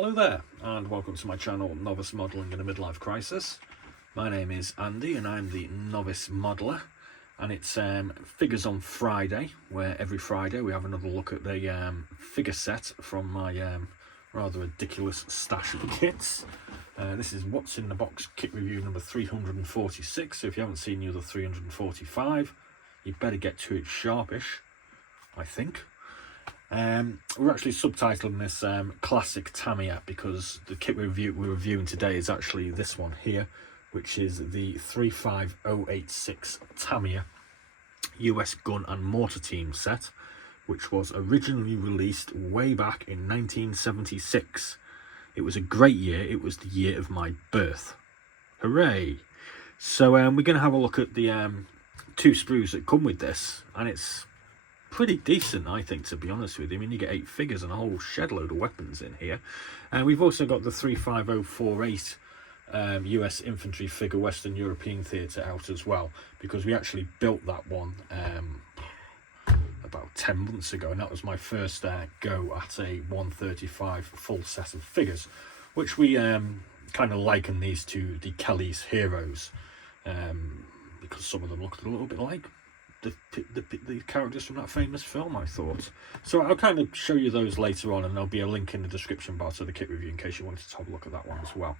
Hello there, and welcome to my channel, Novice Modelling in a Midlife Crisis. My name is Andy, and I'm the Novice Modeller, and it's Figures on Friday, where every Friday we have another look at the figure set from my rather ridiculous stash of kits. This is What's in the Box kit review number 346, so if you haven't seen the other 345, you better get to it sharpish, I think. We're actually subtitling this classic Tamiya because the kit we're reviewing today is actually this one here, which is the 35086 Tamiya US gun and mortar team set, which was originally released way back in 1976. It was a great year. It was the year of my birth. Hooray! So we're going to have a look at the two sprues that come with this, and it's pretty decent, I think, to be honest with you. I mean, you get 8 figures and a whole shed load of weapons in here. And we've also got the 35048 US infantry figure Western European theatre out as well, because we actually built that one about 10 months ago, and that was my first go at a 135 full set of figures, which we kind of liken these to the Kelly's Heroes, because some of them looked a little bit like the characters from that famous film, I thought. So I'll kind of show you those later on, and there'll be a link in the description bar to the kit review in case you wanted to have a look at that one as well.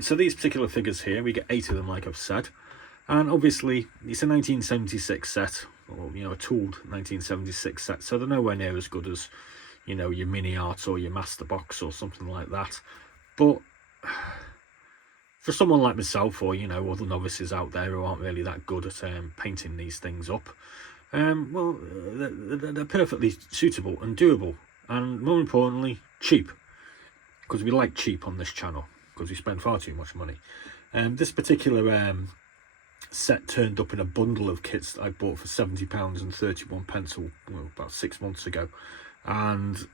So these particular figures here, we get 8 of them, like I've said, and obviously it's a 1976 set, or a tooled 1976 set, so they're nowhere near as good as your mini art or your master box or something like that. But for someone like myself, or other novices out there who aren't really that good at painting these things up, well, they're perfectly suitable and doable, and more importantly, cheap, because we like cheap on this channel, because we spend far too much money. This particular set turned up in a bundle of kits that I bought for £70 and 31 pence, about 6 months ago. And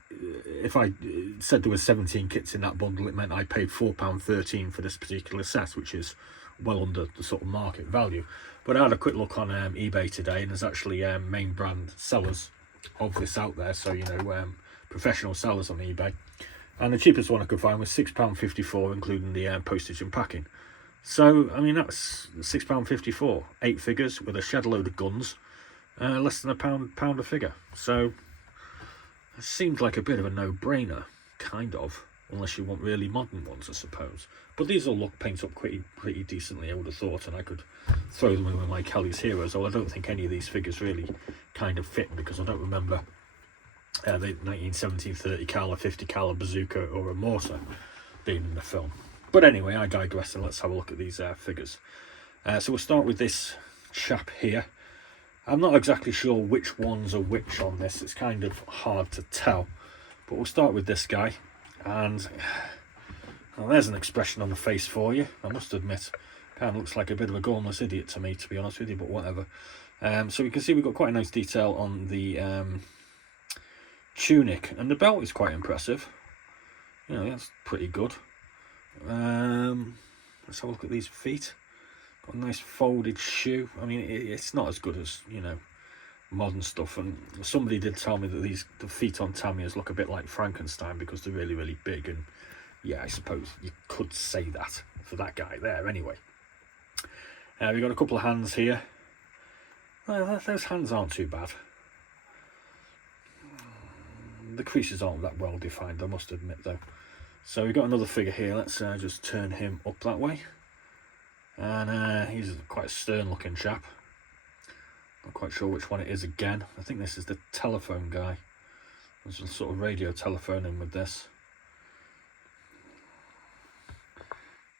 if I said there were 17 kits in that bundle, it meant I paid £4.13 for this particular set, which is well under the sort of market value. But I had a quick look on eBay today, and there's actually main brand sellers of this out there, so professional sellers on eBay. And the cheapest one I could find was £6.54, including the postage and packing. So I mean, that's £6.54, 8 figures with a shed load of guns, less than a pound a figure. So it seems like a bit of a no-brainer, kind of, unless you want really modern ones, I suppose. But these all paint up pretty decently, I would have thought, and I could throw them in with my Kelly's Heroes, although I don't think any of these figures really kind of fit, because I don't remember the 1917-30 cal, 50 cal bazooka or a mortar being in the film. But anyway, I digress, and let's have a look at these figures. So we'll start with this chap here. I'm not exactly sure which ones are which on this. It's kind of hard to tell. But we'll start with this guy. And well, there's an expression on the face for you, I must admit. Kind of looks like a bit of a gormless idiot to me, to be honest with you, but whatever. So we can see we've got quite a nice detail on the tunic. And the belt is quite impressive. That's pretty good. Let's have a look at these feet. Got a nice folded shoe. I mean, it's not as good as modern stuff, and somebody did tell me that the feet on Tamiyas look a bit like Frankenstein because they're really big, and yeah, I suppose you could say that for that guy there anyway. We've got a couple of hands here. Well, those hands aren't too bad. The creases aren't that well defined, I must admit, though. So we've got another figure here. Let's just turn him up that way. And he's quite a stern looking chap. Not quite sure which one it is again. I think this is the telephone guy. There's a sort of radio telephone in with this.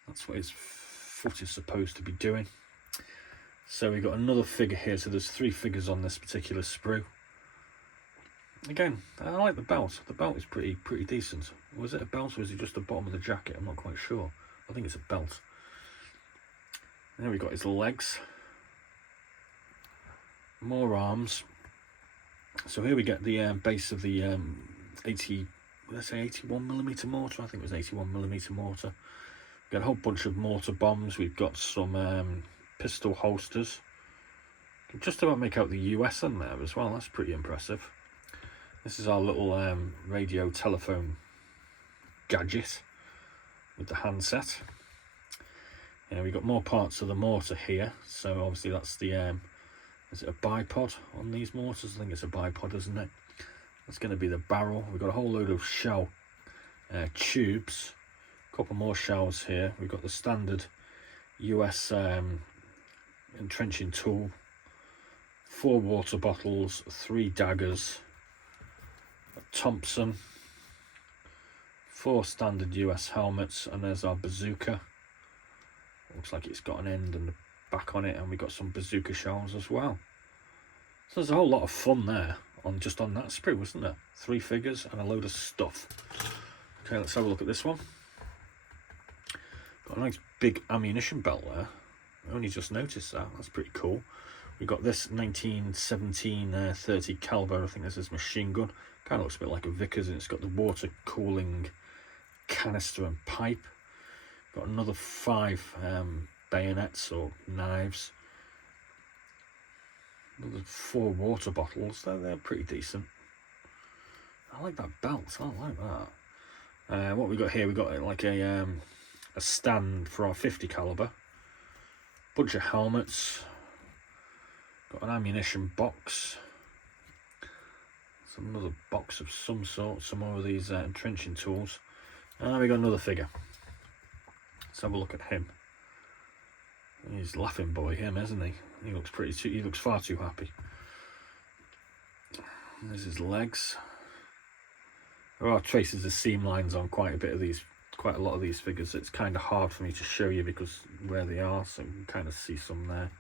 That's what his foot is supposed to be doing. So we've got another figure here. So there's 3 figures on this particular sprue. Again, I like the belt. The belt is pretty decent. Was it a belt, or is it just the bottom of the jacket? I'm not quite sure. I think it's a belt. There we got his legs. More arms. So here we get the base of the 81mm mortar. I think it was 81mm mortar. We've got a whole bunch of mortar bombs. We've got some pistol holsters. You can just about make out the US on there as well. That's pretty impressive. This is our little radio telephone gadget with the handset. We've got more parts of the mortar here, so obviously that's the is it a bipod on these mortars? I think it's a bipod, isn't it? That's going to be the barrel. We've got a whole load of shell tubes, a couple more shells here. We've got the standard US entrenching tool, 4 water bottles, 3 daggers, a Thompson, 4 standard US helmets, and there's our bazooka. Looks like it's got an end and a back on it, and we've got some bazooka shells as well. So there's a whole lot of fun there on just on that sprue, isn't there? 3 figures and a load of stuff. Okay, let's have a look at this one. Got a nice big ammunition belt there. I only just noticed that. That's pretty cool. We've got this 1917 30 caliber. I think this is machine gun. Kind of looks a bit like a Vickers, and it's got the water cooling canister and pipe. Got another 5 bayonets or knives. Another 4 water bottles. They're pretty decent. I like that belt. I like that. What we got here? We got like a stand for our 50 caliber. Bunch of helmets. Got an ammunition box. Another box of some sort. Some more of these entrenching tools. And we got another figure. Let's have a look at him. He's laughing boy, him, isn't he? He looks he looks far too happy. There's his legs. There are traces of seam lines on quite a lot of these figures. It's kind of hard for me to show you because where they are, so you can kind of see some there.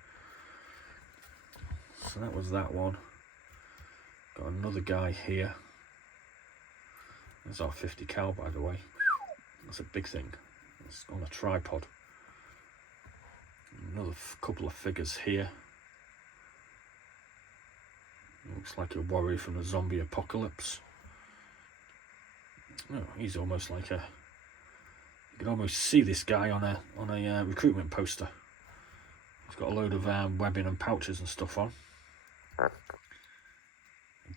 So that was that one. Got another guy here. There's our 50 cal, by the way. That's a big thing. It's on a tripod. Another couple of figures here. Looks like a warrior from the zombie apocalypse. Oh, he's almost like a... You can almost see this guy on a recruitment poster. He's got a load of webbing and pouches and stuff on.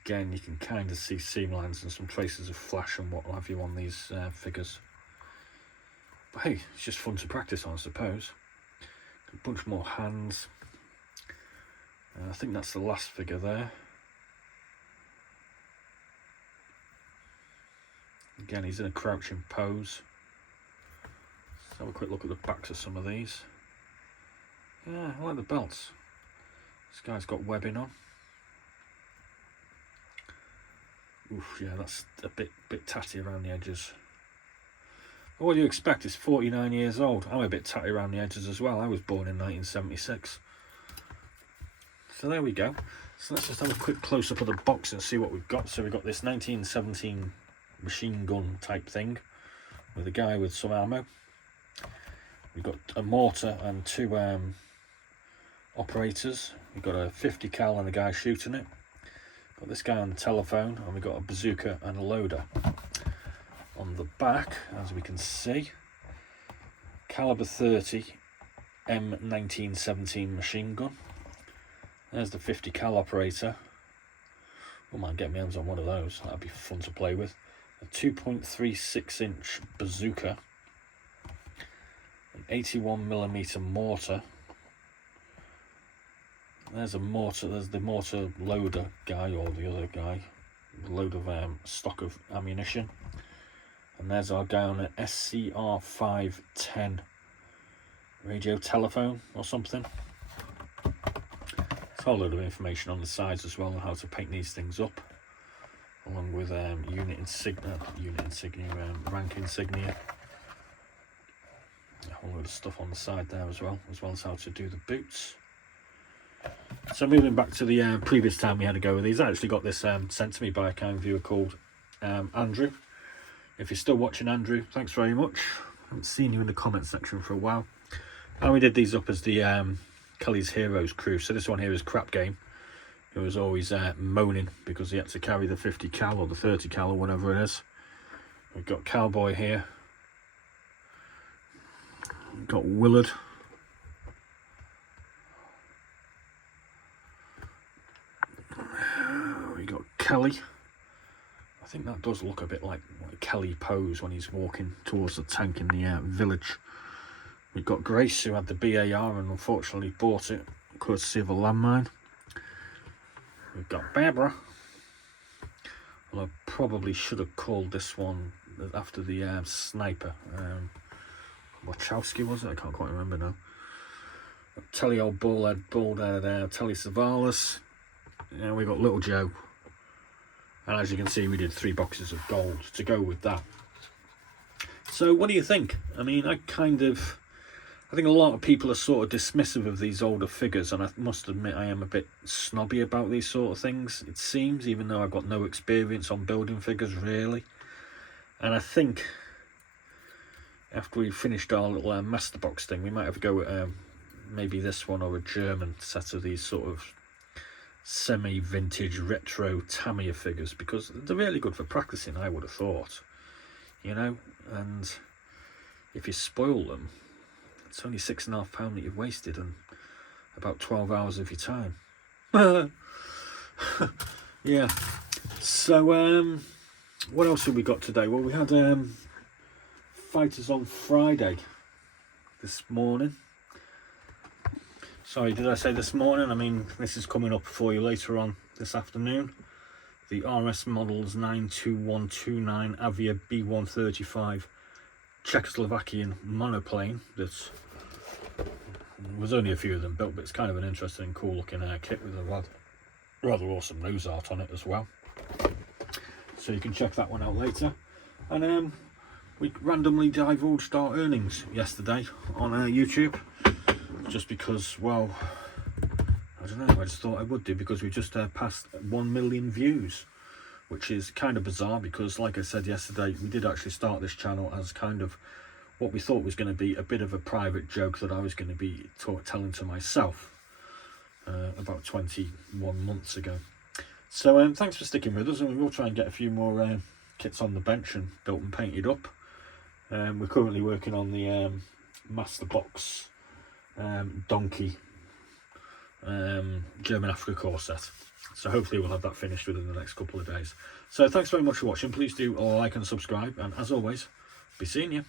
Again, you can kind of see seam lines and some traces of flash and what have you on these figures. But hey, it's just fun to practice on, I suppose. A bunch more hands. I think that's the last figure there. Again, he's in a crouching pose. Let's have a quick look at the backs of some of these. Yeah, I like the belts. This guy's got webbing on. Oof, yeah, that's a bit tatty around the edges. But what do you expect? It's 49 years old. I'm a bit tatty around the edges as well. I was born in 1976. So there we go. So let's just have a quick close-up of the box and see what we've got. So we've got this 1917 machine gun type thing with a guy with some ammo. We've got a mortar and 2 operators. We've got a 50 cal and a guy shooting it. Got this guy on the telephone, and we've got a bazooka and a loader. On the back, as we can see, caliber 30 M1917 machine gun. There's the 50 cal operator. Oh man, get my hands on one of those. That'd be fun to play with. A 2.36 inch bazooka. An 81mm mortar. There's a mortar. There's the mortar loader guy, or the other guy. A load of stock of ammunition. And there's our guy on an SCR 510 radio telephone or something. It's a whole load of information on the sides as well on how to paint these things up, along with rank insignia. A whole load of stuff on the side there as well as how to do the boots. So moving back to the previous time we had a go with these, I actually got this sent to me by a kind viewer called Andrew. If you're still watching, Andrew, thanks very much. I haven't seen you in the comment section for a while. And we did these up as the Kelly's Heroes crew. So this one here is Crap Game, who was always moaning because he had to carry the 50 cal or the 30 cal or whatever it is. We've got Cowboy here. We've got Willard. We got Kelly. I think that does look a bit like Kelly pose when he's walking towards the tank in the village. We've got Grace, who had the BAR and unfortunately bought it courtesy of a landmine. We've got Barbara. Well, I probably should have called this one after the sniper. Wachowski, was it? I can't quite remember now. Telly old bald Telly Savalas. Yeah, we got Little Joe. And as you can see, we did 3 boxes of gold to go with that. So what do you think? I mean, I think a lot of people are sort of dismissive of these older figures, and I must admit I am a bit snobby about these sort of things, it seems, even though I've got no experience on building figures, really. And I think after we finished our little master box thing, we might have a go at maybe this one or a German set of these sort of semi-vintage retro Tamiya figures, because they're really good for practicing, I would have thought, you know. And if you spoil them, it's only £6.5 that you've wasted and about 12 hours of your time. Yeah. So what else have we got today? Well, we had fighters on Friday this morning. Sorry, did I say this morning? I mean, this is coming up for you later on this afternoon. The RS Models 92129 Avia B135 Czechoslovakian monoplane. That was only a few of them built, but it's kind of an interesting, cool looking kit with a rather awesome nose art on it as well. So you can check that one out later. And we randomly divulged our earnings yesterday on YouTube. Just because, well, I don't know, I just thought I would do, because we just passed 1 million views, which is kind of bizarre, because like I said yesterday, we did actually start this channel as kind of what we thought was going to be a bit of a private joke that I was going to be telling to myself about 21 months ago. So thanks for sticking with us, and we'll try and get a few more kits on the bench and built and painted up. We're currently working on the master box donkey German Africa core set, so hopefully we'll have that finished within the next couple of days. So thanks very much for watching. Please do like and subscribe, and as always, be seeing you.